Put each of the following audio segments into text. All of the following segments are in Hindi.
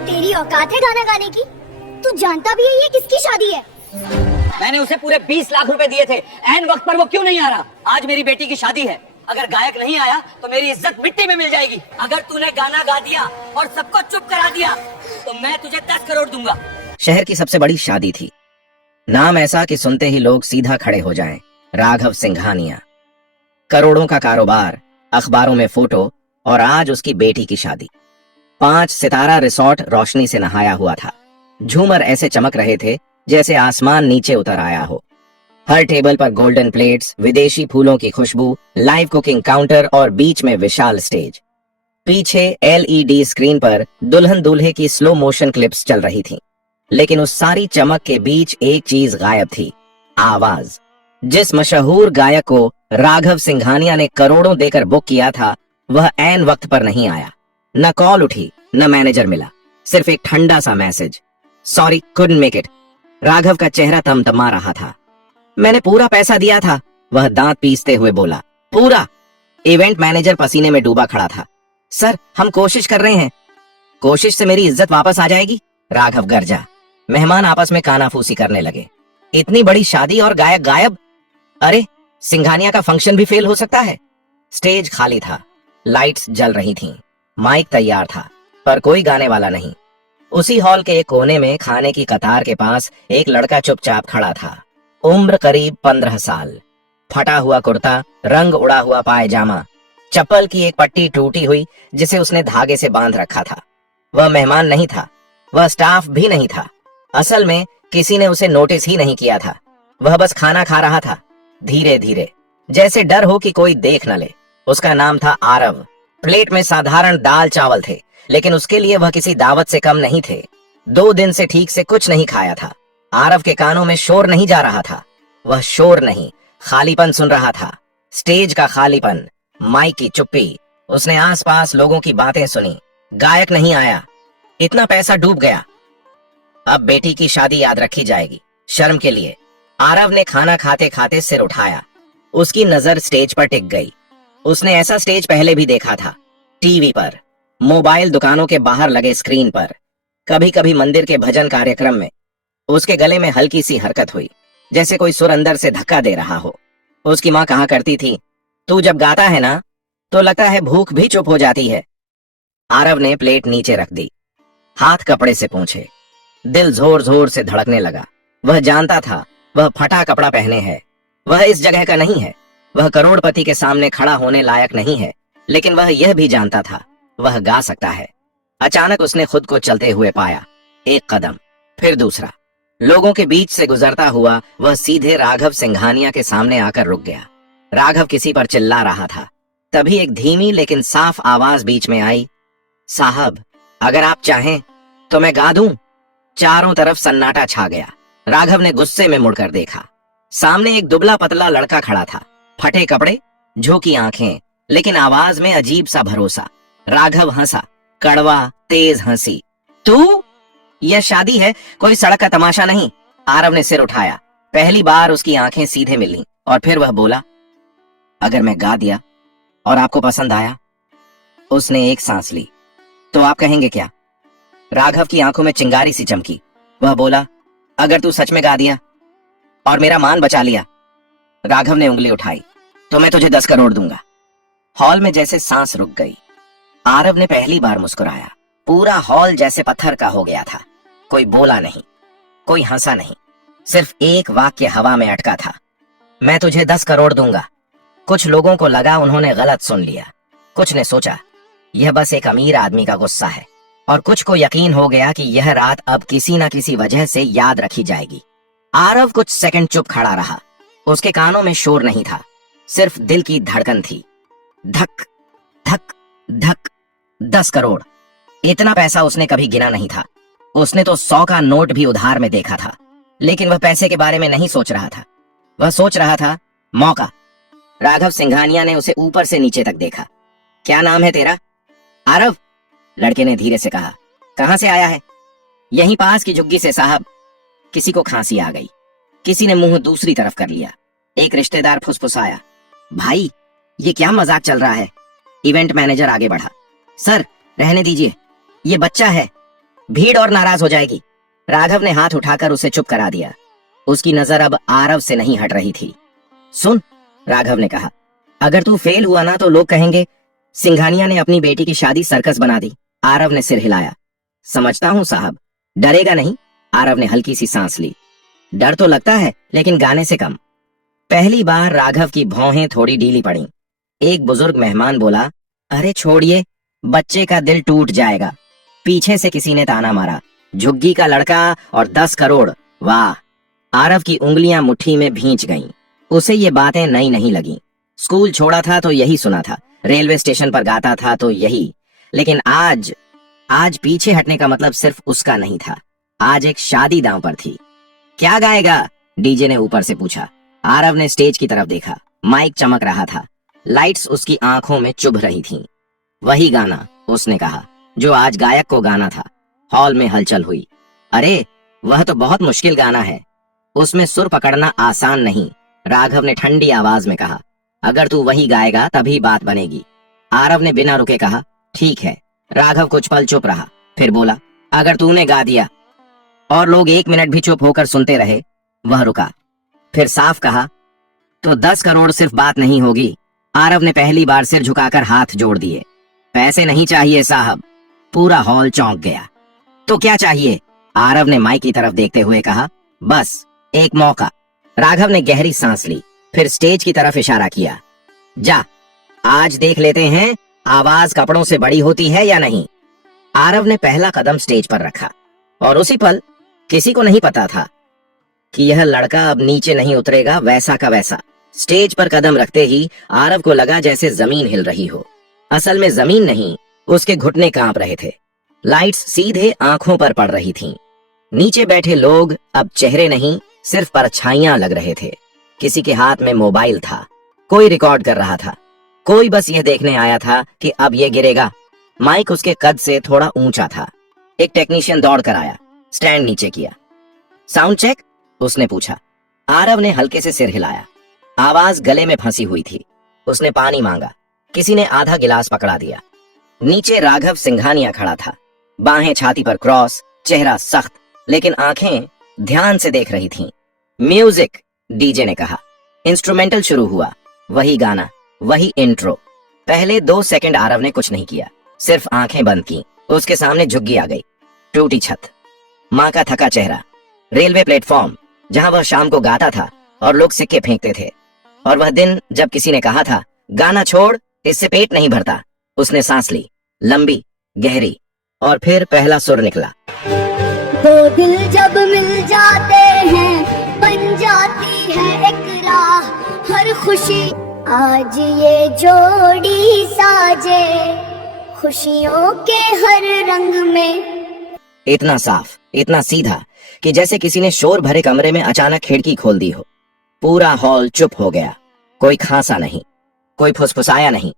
तेरी औकात है गाना गाने की? तू जानता भी है ये किसकी शादी है? मैंने उसे पूरे 20 लाख रुपए दिए थे, ऐन वक्त पर वो क्यों नहीं आ रहा? आज मेरी बेटी की शादी है, अगर गायक नहीं आया तो मेरी इज्जत मिट्टी में मिल जाएगी। अगर तूने गाना गा दिया और सबको चुप करा दिया तो मैं तुझे 10 करोड़ दूंगा। शहर की सबसे बड़ी शादी थी। नाम ऐसा कि सुनते ही लोग सीधा खड़े हो जाएं, राघव सिंघानिया। करोड़ों का कारोबार, अखबारों में फोटो, और आज उसकी बेटी की शादी। 5 सितारा रिसोर्ट रोशनी से नहाया हुआ था। झूमर ऐसे चमक रहे थे जैसे आसमान नीचे उतर आया हो। हर टेबल पर गोल्डन प्लेट्स, विदेशी फूलों की खुशबू, लाइव कुकिंग काउंटर और बीच में विशाल स्टेज। पीछे एलईडी स्क्रीन पर दुल्हन दूल्हे की स्लो मोशन क्लिप्स चल रही थीं। लेकिन उस सारी चमक के बीच एक चीज गायब थी, आवाज। जिस मशहूर गायक को राघव सिंघानिया ने करोड़ों देकर बुक किया था, वह ऐन वक्त पर नहीं आया। न कॉल उठी, न मैनेजर मिला, सिर्फ एक ठंडा सा message, sorry couldn't make it. Raghav का चेहरा तमतमा रहा था। मैंने पूरा पैसा दिया था, वह दांत पीसते हुए बोला। पूरा? इवेंट मैनेजर पसीने में डूबा खड़ा था। सर, हम कोशिश कर रहे हैं। कोशिश से मेरी इज्जत वापस आ जाएगी? राघव गरजा। मेहमान आपस में कानाफूसी करने लगे। इतनी बड़ी शादी और गायक गायब? अरे, सिंघानिया का फंक्शन भी फेल हो सकता है। स्टेज खाली था, लाइट्स जल रही थीं, माइक तैयार था, पर कोई गाने वाला नहीं। उसी हॉल के एक कोने में खाने की कतार के पास एक लड़का चुपचाप खड़ा था। उम्र करीब 15 साल, फटा हुआ कुर्ता, रंग उड़ा हुआ पायजामा, चप्पल की एक पट्टी टूटी हुई जिसे उसने धागे से बांध रखा था। वह मेहमान नहीं था, वह स्टाफ भी नहीं था। असल में किसी ने उसे नोटिस ही नहीं किया था। वह बस खाना खा रहा था, धीरे धीरे, जैसे डर हो कि कोई देख न ले। उसका नाम था आरव। प्लेट में साधारण दाल चावल थे, लेकिन उसके लिए वह किसी दावत से कम नहीं थे। 2 दिन से ठीक से कुछ नहीं खाया था। आरव के कानों में शोर नहीं जा रहा था। वह शोर नहीं, खालीपन सुन रहा था। स्टेज का खालीपन, माइक की चुप्पी। उसने आसपास लोगों की बातें सुनी। गायक नहीं आया, इतना पैसा डूब गया। अब बेटी की शादी याद रखी जाएगी, शर्म के लिए। आरव ने खाना खाते खाते सिर उठाया। उसकी नजर स्टेज पर टिक गई। उसने ऐसा स्टेज पहले भी देखा था, टीवी पर, मोबाइल दुकानों के बाहर लगे स्क्रीन पर, कभी कभी मंदिर के भजन कार्यक्रम में। उसके गले में हल्की सी हरकत हुई, जैसे कोई सुर अंदर से धक्का दे रहा हो। उसकी माँ कहा करती थी, तू जब गाता है ना, तो लगता है भूख भी चुप हो जाती है। आरव ने प्लेट नीचे रख दी, हाथ कपड़े से पोंछे। दिल जोर जोर से धड़कने लगा। वह जानता था वह फटा कपड़ा पहने है, वह इस जगह का नहीं है, वह करोड़पति के सामने खड़ा होने लायक नहीं है। लेकिन वह यह भी जानता था वह गा सकता है। अचानक उसने खुद को चलते हुए पाया। एक कदम, फिर दूसरा। लोगों के बीच से गुजरता हुआ वह सीधे राघव सिंघानिया के सामने आकर रुक गया। राघव किसी पर चिल्ला रहा था। तभी एक धीमी लेकिन साफ आवाज बीच में आई, साहब, अगर आप चाहें तो मैं गा दूं। चारों तरफ सन्नाटा छा गया। राघव ने गुस्से में मुड़कर देखा। सामने एक दुबला पतला लड़का खड़ा था, फटे कपड़े, झोंकी आंखें, लेकिन आवाज में अजीब सा भरोसा। राघव हंसा, कड़वा तेज हंसी। तू? यह शादी है, कोई सड़क का तमाशा नहीं। आरव ने सिर उठाया। पहली बार उसकी आंखें सीधे मिलीं और फिर वह बोला, अगर मैं गा दिया और आपको पसंद आया? उसने एक सांस ली। तो आप कहेंगे क्या? राघव की आंखों में चिंगारी सी चमकी। वह बोला, अगर तू सच में गा दिया और मेरा मान बचा लिया। राघव ने उंगली उठाई, तो मैं तुझे 10 करोड़ दूंगा। हॉल में जैसे सांस रुक गई। आरव ने पहली बार मुस्कुराया। पूरा हॉल जैसे पत्थर का हो गया था। कोई बोला नहीं, कोई हंसा नहीं, सिर्फ एक वाक्य हवा में अटका था, मैं तुझे 10 करोड़ दूंगा। कुछ लोगों को लगा उन्होंने गलत सुन लिया। कुछ ने सोचा यह बस एक अमीर आदमी का गुस्सा है, और कुछ को यकीन हो गया कि यह रात अब किसी न किसी वजह से याद रखी जाएगी। आरव कुछ सेकंड चुप खड़ा रहा। उसके कानों में शोर नहीं था, सिर्फ दिल की धड़कन थी। धक धक धक। 10 करोड़, इतना पैसा उसने कभी गिना नहीं था। उसने तो 100 का नोट भी उधार में देखा था। लेकिन वह पैसे के बारे में नहीं सोच रहा था, वह सोच रहा था मौका। राघव सिंघानिया ने उसे ऊपर से नीचे तक देखा। क्या नाम है तेरा? आरव, लड़के ने धीरे से कहा। कहां से आया है? यहीं पास की झुग्गी से साहब। किसी को खांसी आ गई, किसी ने मुंह दूसरी तरफ कर लिया। एक रिश्तेदार फुसफुसाया, भाई ये क्या मजाक चल रहा है? इवेंट मैनेजर आगे बढ़ा, सर रहने दीजिए, ये बच्चा है। भीड़ और नाराज हो जाएगी। राघव ने हाथ उठाकर उसे चुप करा दिया। उसकी नजर अब आरव से नहीं हट रही थी। सुन, राघव ने कहा, अगर तू फेल हुआ ना तो लोग कहेंगे सिंघानिया ने अपनी बेटी की शादी सर्कस बना दी। आरव ने सिर हिलाया। समझता हूं साहब, डरेगा नहीं? आरव ने हल्की सी सांस ली। डर तो लगता है, लेकिन गाने से कम। पहली बार राघव की भौहें थोड़ी ढीली पड़ी। एक बुजुर्ग मेहमान बोला, अरे छोड़िए, बच्चे का दिल टूट जाएगा। पीछे से किसी ने ताना मारा, झुग्गी का लड़का और 10 करोड़। वाह! आरव की उंगलियां मुट्ठी में भींच गईं। उसे ये बातें नई नहीं लगीं। स्कूल छोड़ा था तो यही सुना था, रेलवे स्टेशन पर गाता था तो यही। लेकिन आज पीछे हटने का मतलब सिर्फ उसका नहीं था। आज एक शादी दांव पर थी। क्या गाएगा? डीजे ने ऊपर से पूछा। आरव ने स्टेज की तरफ देखा। माइक चमक रहा था। लाइट्स उसकी आंखों में चुभ रही थीं। वही गाना, उसने कहा, जो आज गायक को गाना था। हॉल में हलचल हुई। अरे, वह तो बहुत मुश्किल गाना है, उसमें सुर पकड़ना आसान नहीं। राघव ने ठंडी आवाज में कहा, अगर तू वही गाएगा तभी बात बनेगी। आरव ने बिना रुके कहा, ठीक है। राघव कुछ पल चुप रहा, फिर बोला, अगर तूने गा दिया। और लोग 1 मिनट भी चुप होकर सुनते रहे। वह रुका, फिर साफ कहा, तो 10 करोड़ सिर्फ बात नहीं होगी। आरव ने पहली बार सिर झुकाकर हाथ जोड़ दिए। पैसे नहीं चाहिए साहब। पूरा हॉल चौंक गया। तो क्या चाहिए? आरव ने माइक की तरफ देखते हुए कहा, बस एक मौका। राघव ने गहरी सांस ली, फिर स्टेज की तरफ इशारा किया। जा, आज देख लेते हैं आवाज कपड़ों से बड़ी होती है या नहीं। आरव ने पहला कदम स्टेज पर रखा और उसी पल किसी को नहीं पता था कि यह लड़का अब नीचे नहीं उतरेगा, वैसा का वैसा। स्टेज पर कदम रखते ही आरव को लगा जैसे जमीन हिल रही हो। असल में जमीन नहीं, उसके घुटने कांप रहे थे। लाइट्स सीधे आंखों पर पड़ रही थीं। नीचे बैठे लोग अब चेहरे नहीं, सिर्फ परछाइयां लग रहे थे। किसी के हाथ में मोबाइल था, कोई रिकॉर्ड कर रहा था, कोई बस यह देखने आया था कि अब ये गिरेगा। माइक उसके कद से थोड़ा ऊंचा था। एक टेक्नीशियन दौड़ कर आया, स्टैंड नीचे किया। Sound check? उसने पूछा। आरव ने हल्के से सिर हिलाया। आवाज गले में फंसी हुई थी। उसने पानी मांगा। किसी ने आधा गिलास पकड़ा दिया। नीचे राघव सिंघानिया खड़ा था, बाहें छाती पर क्रॉस, चेहरा सख्त, लेकिन आंखें ध्यान से देख रही थीं। म्यूजिक, डीजे ने कहा। इंस्ट्रूमेंटल शुरू हुआ। वही गाना, वही इंट्रो। पहले 2 सेकंड आरव ने कुछ नहीं किया, सिर्फ आंखें बंद की। उसके सामने झुग्गी आ गई, टूटी छत, माँ का थका चेहरा, रेलवे प्लेटफॉर्म जहां वह शाम को गाता था और लोग सिक्के फेंकते थे, और वह दिन जब किसी ने कहा था, गाना छोड़, इससे पेट नहीं भरता। उसने सांस ली, लंबी, गहरी, और फिर पहला सुर निकला। दो दिल जब मिल जाते हैं, बन जाती है एक राह, हर खुशी आज ये जोड़ी साजे, खुशियों के हर रंग में। इतना साफ, इतना सीधा कि जैसे किसी ने शोर भरे कमरे में अचानक खिड़की खोल दी हो। पूरा हॉल चुप हो गया। कोई खांसा नहीं, कोई फुसफुसाया नहीं।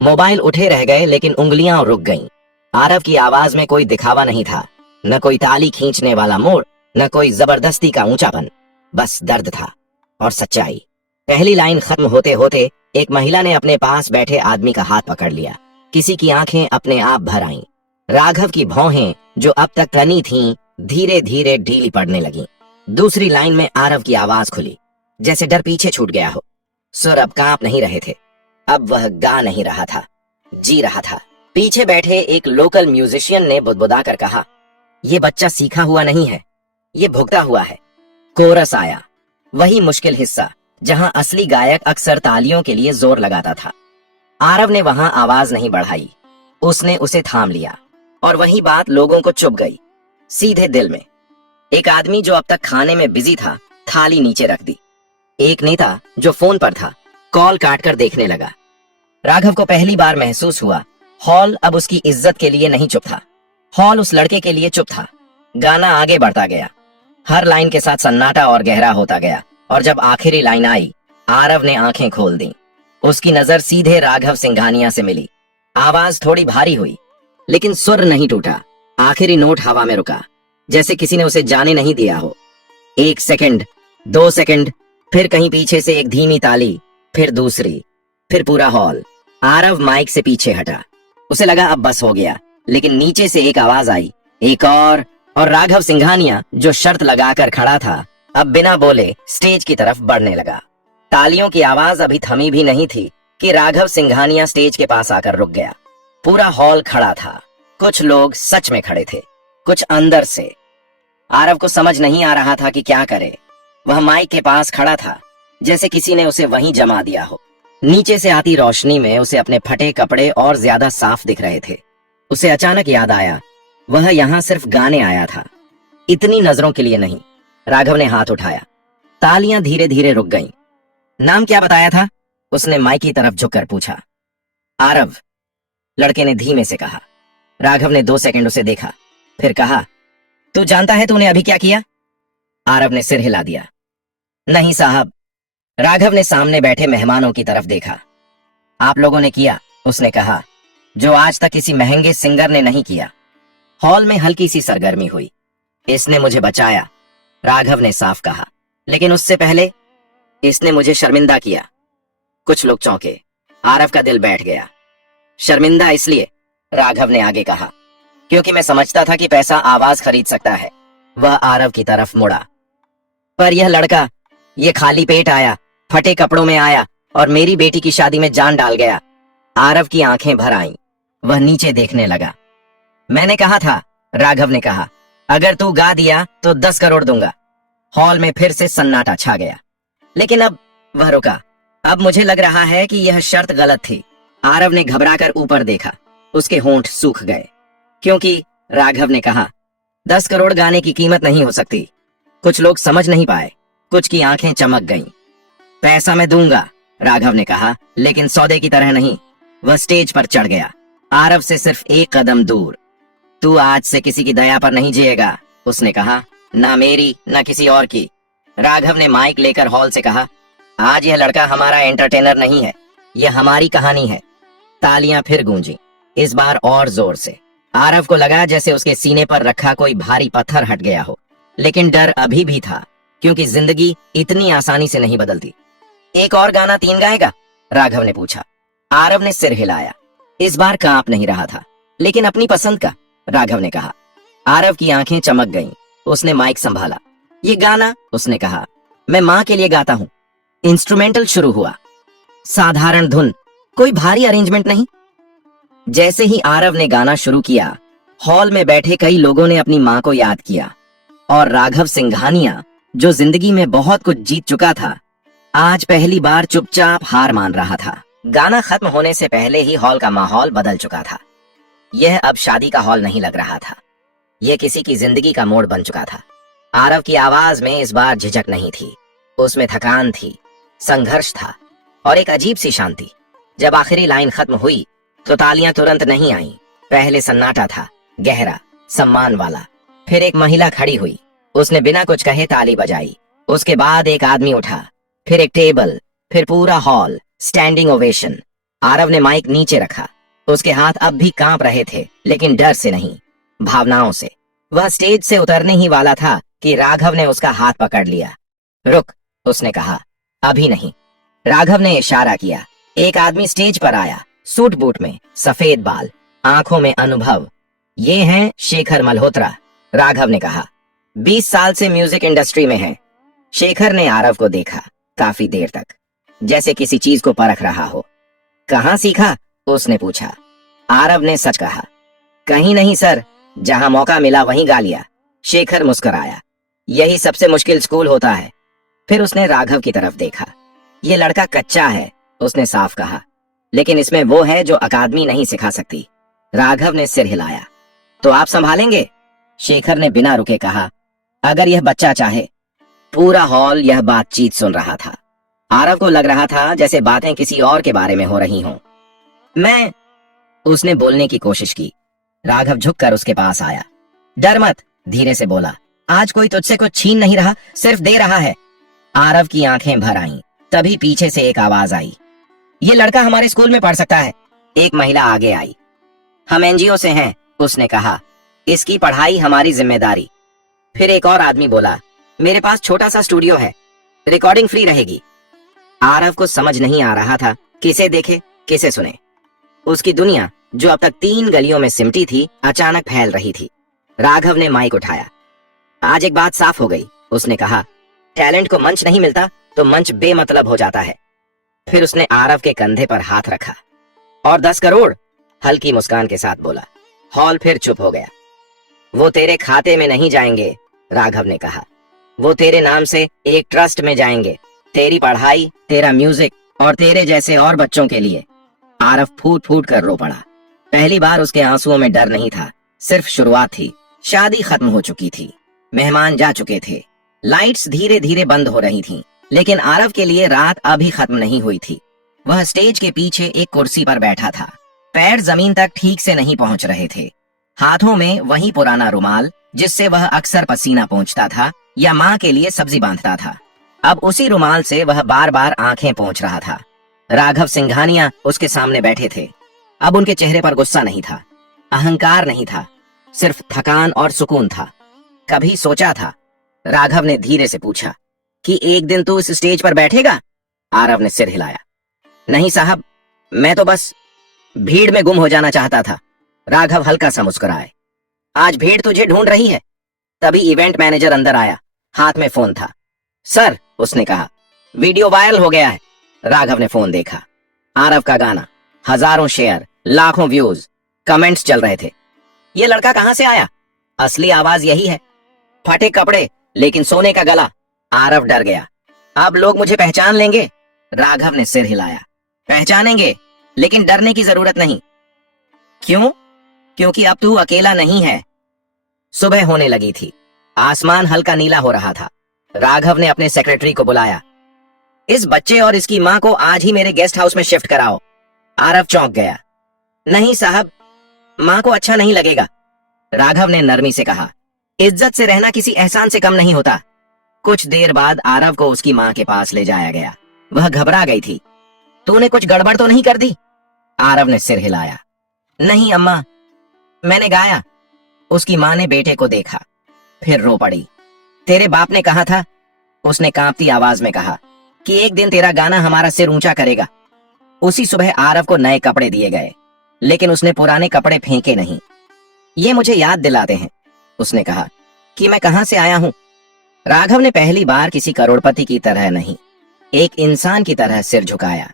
मोबाइल उठे रह गए, लेकिन उंगलियां रुक गईं। आरव की आवाज में कोई दिखावा नहीं था, न कोई ताली खींचने वाला मोड़, न कोई जबरदस्ती का ऊंचापन, बस दर्द था और सच्चाई। पहली लाइन खत्म होते होते एक महिला ने अपने पास बैठे आदमी का हाथ पकड़ लिया। किसी की आंखें अपने आप भर आईं। राघव की भौहें जो अब तक तनी थीं, धीरे धीरे ढीली पड़ने लगीं। दूसरी लाइन में आरव की आवाज खुली, जैसे डर पीछे छूट गया हो। सुर अब कांप नहीं रहे थे। अब वह गा नहीं रहा था, जी रहा था। पीछे बैठे एक लोकल म्यूजिशियन ने बुदबुदाकर कहा, ये बच्चा सीखा हुआ नहीं है, ये भुगता हुआ है। कोरस आया, वही मुश्किल हिस्सा जहां असली गायक अक्सर तालियों के लिए जोर लगाता था। आरव ने वहां आवाज नहीं बढ़ाई, उसने उसे थाम लिया, और वही बात लोगों को चुभ गई, सीधे दिल में। एक आदमी जो अब तक खाने में बिजी था, थाली नीचे रख दी। एक नेता जो फोन पर था, कॉल काटकर देखने लगा। राघव को पहली बार महसूस हुआ, हॉल अब उसकी इज्जत के लिए नहीं चुप था, हॉल उस लड़के के लिए चुप था। गाना आगे बढ़ता गया, हर लाइन के साथ सन्नाटा और गहरा होता गया, और जब आखिरी लाइन आई, आरव ने आंखें खोल दी। उसकी नजर सीधे राघव सिंघानिया से मिली। आवाज थोड़ी भारी हुई, लेकिन सुर नहीं टूटा। आखिरी नोट हवा में रुका, जैसे किसी ने उसे जाने नहीं दिया हो। 1 सेकंड, 2 सेकंड, फिर कहीं पीछे से एक धीमी ताली, फिर दूसरी, फिर पूरा हॉल। आरव माइक से पीछे हटा। उसे लगा अब बस हो गया, लेकिन नीचे से एक आवाज आई, एक और राघव सिंघानिया जो शर्त लगाकर खड़ा था अब बिना बोले स्टेज की तरफ बढ़ने लगा। तालियों की आवाज अभी थमी भी नहीं थी कि राघव सिंघानिया स्टेज के पास आकर रुक गया। पूरा हॉल खड़ा था। कुछ लोग सच में खड़े थे, कुछ अंदर से। आरव को समझ नहीं आ रहा था कि क्या करे। वह माइक के पास खड़ा था, जैसे किसी ने उसे वहीं जमा दिया हो। नीचे से आती रोशनी में उसे अपने फटे कपड़े और ज्यादा साफ दिख रहे थे। उसे अचानक याद आया, वह यहाँ सिर्फ गाने आया था, इतनी नजरों के लिए नहीं। राघव ने हाथ उठाया। तालियां धीरे धीरे रुक गईं। नाम क्या बताया था? उसने माइक की तरफ झुककर पूछा। आरव, लड़के ने धीमे से कहा। राघव ने 2 सेकंड उसे देखा, फिर कहा, तू जानता है तूने अभी क्या किया? आरव ने सिर हिला दिया। नहीं साहब। राघव ने सामने बैठे मेहमानों की तरफ देखा। आप लोगों ने किया, उसने कहा, जो आज तक किसी महंगे सिंगर ने नहीं किया। हॉल में हल्की सी सरगर्मी हुई। इसने मुझे बचाया, राघव ने साफ कहा, लेकिन उससे पहले इसने मुझे शर्मिंदा किया। कुछ लोग चौंके। आरव का दिल बैठ गया। शर्मिंदा इसलिए, राघव ने आगे कहा, क्योंकि मैं समझता था कि पैसा आवाज खरीद सकता है। वह आरव की तरफ मुड़ा। पर यह लड़का, ये खाली पेट आया, फटे कपड़ों में आया और मेरी बेटी की शादी में जान डाल गया। आरव की आंखें भर आईं। वह नीचे देखने लगा। मैंने कहा था, राघव ने कहा, अगर तू गा दिया तो 10 करोड़ दूंगा। हॉल में फिर से सन्नाटा छा गया। लेकिन अब वह रुका। अब मुझे लग रहा है कि यह शर्त गलत थी। आरव ने घबराकर ऊपर देखा। उसके होंठ सूख गए, क्योंकि राघव ने कहा, 10 करोड़ गाने की कीमत नहीं हो सकती। कुछ लोग समझ नहीं पाए, कुछ की आंखें चमक गईं। पैसा मैं दूंगा, राघव ने कहा, लेकिन सौदे की तरह नहीं। वह स्टेज पर चढ़ गया, आरव से सिर्फ 1 कदम दूर। तू आज से किसी की दया पर नहीं जिएगा, उसने कहा, ना मेरी ना किसी और की। राघव ने माइक लेकर हॉल से कहा, आज यह लड़का हमारा एंटरटेनर नहीं है, यह हमारी कहानी है। तालियां फिर गूंजी, इस बार और जोर से। आरव को लगा जैसे उसके सीने पर रखा कोई भारी पत्थर हट गया हो, लेकिन डर अभी भी था, क्योंकि जिंदगी इतनी आसानी से नहीं बदलती। एक और गाना 3 गाएगा? राघव ने पूछा। आरव ने सिर हिलाया। इस बार कांप नहीं रहा था, लेकिन अपनी पसंद का, राघव ने कहा। आरव की आंखें चमक गईं। उसने माइक संभाला। ये गाना, उसने कहा, मैं मां के लिए गाता हूं। इंस्ट्रूमेंटल शुरू हुआ। साधारण धुन, कोई भारी अरेंजमेंट नहीं। जैसे ही आरव ने गाना शुरू किया, हॉल में बैठे कई लोगों ने अपनी मां को याद किया। और राघव सिंघानिया, जो जिंदगी में बहुत कुछ जीत चुका था, आज पहली बार चुपचाप हार मान रहा था। गाना खत्म होने से पहले ही हॉल का माहौल बदल चुका था। यह अब शादी का हॉल नहीं लग रहा था, यह किसी की जिंदगी का मोड़ बन चुका था। आरव की आवाज में इस बार झिझक नहीं थी, उसमें थकान थी, संघर्ष था और एक अजीब सी शांति। जब आखिरी लाइन खत्म हुई तो तालियां तुरंत नहीं आईं। पहले सन्नाटा था, गहरा, सम्मान वाला। फिर एक महिला खड़ी हुई, उसने बिना कुछ कहे ताली बजाई। उसके बाद एक आदमी उठा, फिर एक टेबल, फिर पूरा हॉल, स्टैंडिंग ओवेशन। आरव ने माइक नीचे रखा। उसके हाथ अब भी कांप रहे थे, लेकिन डर से नहीं, भावनाओं से। वह स्टेज से उतरने ही वाला था कि राघव ने उसका हाथ पकड़ लिया। रुक, उसने कहा, अभी नहीं। राघव ने इशारा किया। एक आदमी स्टेज पर आया, सूट बूट में, सफेद बाल, आंखों में अनुभव। ये हैं शेखर मल्होत्रा, राघव ने कहा। 20 साल से म्यूजिक इंडस्ट्री में हैं। शेखर ने आरव को देखा काफी देर तक, जैसे किसी चीज को परख रहा हो। कहाँ सीखा? उसने पूछा। आरव ने सच कहा। कहीं नहीं सर, जहां मौका मिला वहीं गा लिया। शेखर मुस्कुराया। यही सबसे मुश्किल स्कूल होता है। फिर उसने राघव की तरफ देखा। ये लड़का कच्चा है, उसने साफ कहा, लेकिन इसमें वो है जो अकादमी नहीं सिखा सकती। राघव ने सिर हिलाया। तो आप संभालेंगे? शेखर ने बिना रुके कहा, अगर यह बच्चा चाहे। पूरा हॉल यह बातचीत सुन रहा था। आरव को लग रहा था जैसे बातें किसी और के बारे में हो रही हों। मैं, उसने बोलने की कोशिश की। राघव झुककर उसके पास आया। डर मत, धीरे से बोला, आज कोई तुझसे कुछ छीन नहीं रहा, सिर्फ दे रहा है। आरव की आंखें भर आईं। तभी पीछे से एक आवाज आई, ये लड़का हमारे स्कूल में पढ़ सकता है। एक महिला आगे आई। हम एनजीओ से हैं, उसने कहा, इसकी पढ़ाई हमारी जिम्मेदारी। फिर एक और आदमी बोला, मेरे पास छोटा सा स्टूडियो है, रिकॉर्डिंग फ्री रहेगी। आरव को समझ नहीं आ रहा था किसे देखे किसे सुने। उसकी दुनिया, जो अब तक 3 गलियों में सिमटी थी, अचानक फैल रही थी। राघव ने माइक उठाया। आज एक बात साफ हो गई, उसने कहा। टैलेंट को मंच नहीं मिलता तो मंच बेमतलब हो जाता है। फिर उसने आरव के कंधे पर हाथ रखा। और 10 करोड़, हल्की मुस्कान के साथ बोला। हॉल फिर चुप हो गया। वो तेरे खाते में नहीं जाएंगे, राघव ने कहा। वो तेरे नाम से एक ट्रस्ट में जाएंगे, तेरी पढ़ाई, तेरा म्यूजिक और तेरे जैसे और बच्चों के लिए। आरव फूट फूट कर रो पड़ा। पहली बार उसके आंसुओं में डर नहीं था, सिर्फ शुरुआत थी। शादी खत्म हो चुकी थी, मेहमान जा चुके थे, लाइट्स धीरे धीरे बंद हो रही थीं, लेकिन आरव के लिए रात अभी खत्म नहीं हुई थी। वह स्टेज के पीछे एक कुर्सी पर बैठा था। पैर जमीन तक ठीक से नहीं पहुंच रहे थे। हाथों में वही पुराना रुमाल जिससे वह अक्सर पसीना पोंछता था या माँ के लिए सब्जी बांधता था। अब उसी रुमाल से वह बार बार आंखें पोंछ रहा था। राघव सिंघानिया उसके सामने बैठे थे। अब उनके चेहरे पर गुस्सा नहीं था, अहंकार नहीं था, सिर्फ थकान और सुकून था। कभी सोचा था? राघव ने धीरे से पूछा कि एक दिन तू इस स्टेज पर बैठेगा? आरव ने सिर हिलाया। नहीं साहब, मैं तो बस भीड़ में गुम हो जाना चाहता था। राघव हल्का सा मुस्कुराए। आज भीड़ तुझे ढूंढ रही है। तभी इवेंट मैनेजर अंदर आया, हाथ में फोन था। सर, उसने कहा, वीडियो वायरल हो गया है। राघव ने फोन देखा। आरव का गाना, हजारों शेयर, लाखों व्यूज, कमेंट्स चल रहे थे। ये लड़का कहां से आया? असली आवाज यही है। फटे कपड़े लेकिन सोने का गला। आरव डर गया। अब लोग मुझे पहचान लेंगे? राघव ने सिर हिलाया। पहचानेंगे, लेकिन डरने की जरूरत नहीं। क्यों? क्योंकि अब तू अकेला नहीं है। सुबह होने लगी थी, आसमान हल्का नीला हो रहा था। राघव ने अपने सेक्रेटरी को बुलाया। इस बच्चे और इसकी मां को आज ही मेरे गेस्ट हाउस में शिफ्ट कराओ। आरव चौंक गया। नहीं साहब, मां को अच्छा नहीं लगेगा। राघव ने नरमी से कहा। इज्जत से रहना किसी एहसान से कम नहीं होता। कुछ देर बाद आरव को उसकी मां के पास ले जाया गया। वह घबरा गई थी। तूने कुछ गड़बड़ तो नहीं कर दी? आरव ने सिर हिलाया। नहीं अम्मा, मैंने गाया। उसकी मां ने बेटे को देखा, फिर रो पड़ी। तेरे बाप ने कहा था, उसने कांपती आवाज में कहा, कि एक दिन तेरा गाना हमारा सिर ऊंचा करेगा। उसी सुबह आरव को नए कपड़े दिए गए, लेकिन उसने पुराने कपड़े फेंके नहीं। ये मुझे याद दिलाते हैं, उसने कहा, कि मैं कहां से आया हूं। राघव ने पहली बार किसी करोड़पति की तरह नहीं, एक इंसान की तरह सिर झुकाया।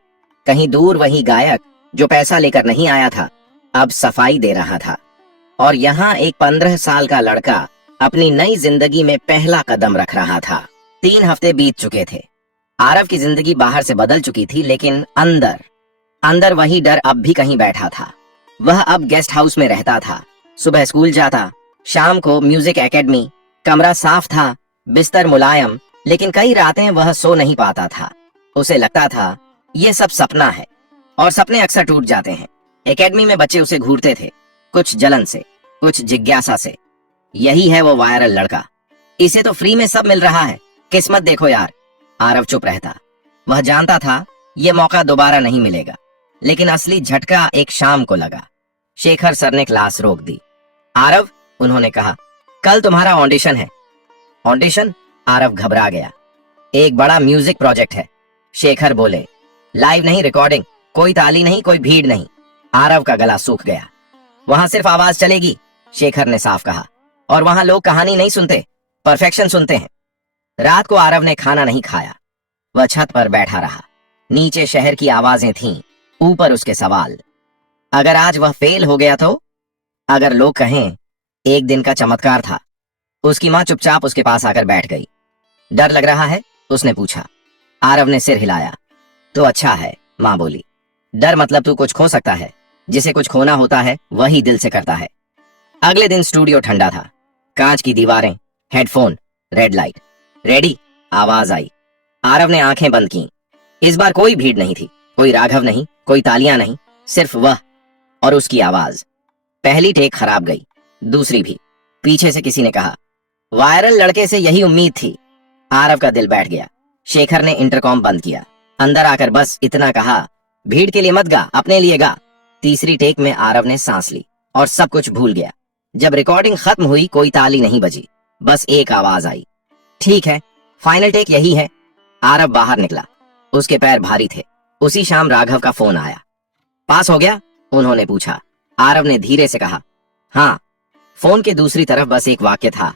कहीं दूर वही गायक जो पैसा लेकर नहीं आया था, अब सफाई दे रहा था। और यहाँ एक 15 साल का लड़का अपनी नई जिंदगी में पहला कदम रख रहा था। 3 हफ्ते बीत चुके थे। आरव की जिंदगी बाहर से बदल चुकी थी, लेकिन अंदर वही डर अब भी कहीं बैठा था। वह अब गेस्ट हाउस में रहता था। सुबह स्कूल जाता, शाम को म्यूजिक एकेडमी। कमरा साफ था, बिस्तर मुलायम, लेकिन कई रातें वह सो नहीं पाता था। उसे लगता था ये सब सपना है, और सपने अक्सर टूट जाते हैं। एकेडमी में बच्चे उसे घूरते थे, कुछ जलन से, कुछ जिज्ञासा से। यही है वो वायरल लड़का। इसे तो फ्री में सब मिल रहा है, किस्मत देखो यार। आरव चुप रहता। वह जानता था ये मौका दोबारा नहीं मिलेगा, लेकिन असली झटका एक शाम को लगा। शेखर सर ने क्लास रोक दी। आरव, उन्होंने कहा, कल तुम्हारा ऑडिशन है। ऑडिशन? आरव घबरा गया। एक बड़ा म्यूजिक प्रोजेक्ट है। शेखर बोले, लाइव नहीं, रिकॉर्डिंग, कोई ताली नहीं, कोई भीड़ नहीं। आरव का गला सूख गया। वहां सिर्फ आवाज चलेगी, शेखर ने साफ कहा। और वहां लोग कहानी नहीं सुनते, परफेक्शन सुनते हैं। रात को आरव ने खाना नहीं खाया। वह छत पर बैठा रहा। नीचे शहर की आवाजें थीं, ऊपर उसके सवाल। अगर आज वह फेल हो गया तो? अगर लोग कहें एक दिन का चमत्कार था। उसकी मां चुपचाप उसके पास आकर बैठ गई। डर लग रहा है? उसने पूछा। आरव ने सिर हिलाया। तो अच्छा है, मां बोली। डर मतलब तू कुछ खो सकता है। जिसे कुछ खोना होता है वही दिल से करता है। अगले दिन स्टूडियो ठंडा था। कांच की दीवारें, हेडफोन, रेड लाइट। रेडी? आवाज आई। आरव ने आंखें बंद की। इस बार कोई भीड़ नहीं थी, कोई राघव नहीं, कोई तालियां नहीं, सिर्फ वह और उसकी आवाज। पहली टेक खराब गई, दूसरी भी। पीछे से किसी ने कहा, वायरल लड़के से यही उम्मीद थी। आरव का दिल बैठ गया। शेखर ने इंटरकॉम बंद किया। अंदर आकर बस इतना कहा, भीड़ के लिए मत गा, अपने लिए गा। तीसरी टेक में आरव ने सांस ली और सब कुछ भूल गया। जब रिकॉर्डिंग खत्म हुई, कोई ताली नहीं बजी, बस एक आवाज आई, ठीक है, फाइनल टेक यही है। आरव बाहर निकला। उसके पैर भारी थे। उसी शाम राघव का फोन आया। पास हो गया? उन्होंने पूछा। आरव ने धीरे से कहा, हाँ। फोन के दूसरी तरफ बस एक वाक्य था,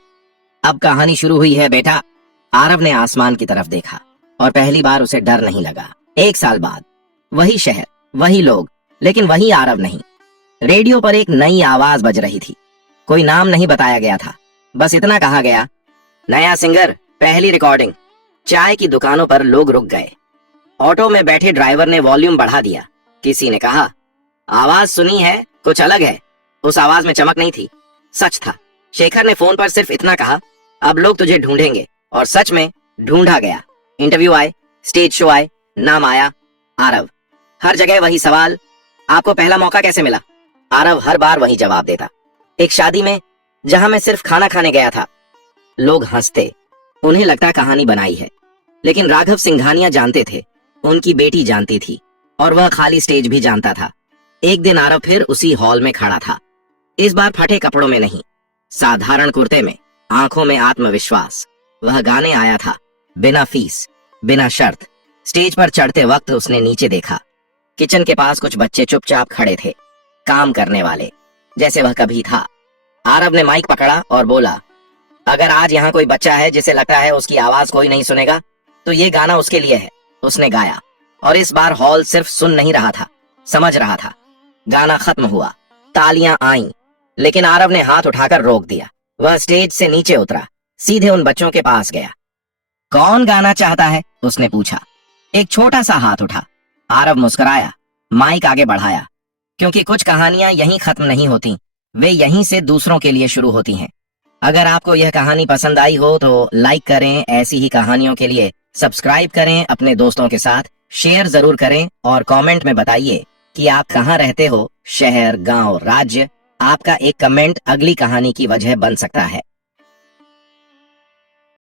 अब कहानी शुरू हुई है बेटा। आरव ने आसमान की तरफ देखा और पहली बार उसे डर नहीं लगा। 1 साल बाद वही शहर, वही लोग, लेकिन वही आरव नहीं। रेडियो पर एक नई आवाज बज रही थी। कोई नाम नहीं बताया गया था, बस इतना कहा गया, नया सिंगर, पहली रिकॉर्डिंग। चाय की दुकानों पर लोग रुक गए। ऑटो में बैठे ड्राइवर ने वॉल्यूम बढ़ा दिया। किसी ने कहा, आवाज सुनी है, कुछ अलग है। उस आवाज में चमक नहीं थी, सच था। शेखर ने फोन पर सिर्फ इतना कहा, अब लोग तुझे ढूंढेंगे। और सच में ढूंढा गया। इंटरव्यू आए, स्टेज शो आए, नाम आया, आरव। हर जगह वही सवाल, आपको पहला मौका कैसे मिला? आरव हर बार वही जवाब देता, एक शादी में जहां मैं सिर्फ खाना खाने गया था। लोग हंसते, उन्हें लगता कहानी बनाई है। लेकिन राघव सिंघानिया जानते थे, उनकी बेटी जानती थी, और वह खाली स्टेज भी जानता था। एक दिन आरव फिर उसी हॉल में खड़ा था। इस बार फटे कपड़ों में नहीं, साधारण कुर्ते में, आंखों में आत्मविश्वास। वह गाने आया था, बिना फीस, बिना शर्त। स्टेज पर चढ़ते वक्त उसने नीचे देखा। किचन के पास कुछ बच्चे चुपचाप खड़े थे, काम करने वाले, जैसे वह कभी था। आरव ने माइक पकड़ा और बोला, अगर आज यहाँ कोई बच्चा है जिसे लगता है उसकी आवाज कोई नहीं सुनेगा, तो ये गाना उसके लिए है। उसने गाया, और इस बार हॉल सिर्फ सुन नहीं रहा था, समझ रहा था। गाना खत्म हुआ, तालियां आईं, लेकिन आरव ने हाथ उठाकर रोक दिया। वह स्टेज से नीचे उतरा, सीधे उन बच्चों के पास गया। कौन गाना चाहता है? उसने पूछा। एक छोटा सा हाथ उठा। आरव मुस्कुराया, माइक आगे बढ़ाया, क्योंकि कुछ कहानियां यहीं खत्म नहीं होती, वे यहीं से दूसरों के लिए शुरू होती हैं। अगर आपको यह कहानी पसंद आई हो तो लाइक करें, ऐसी ही कहानियों के लिए सब्सक्राइब करें, अपने दोस्तों के साथ शेयर जरूर करें, और कमेंट में बताइए कि आप कहाँ रहते हो, शहर, गांव, राज्य। आपका एक कमेंट अगली कहानी की वजह बन सकता है।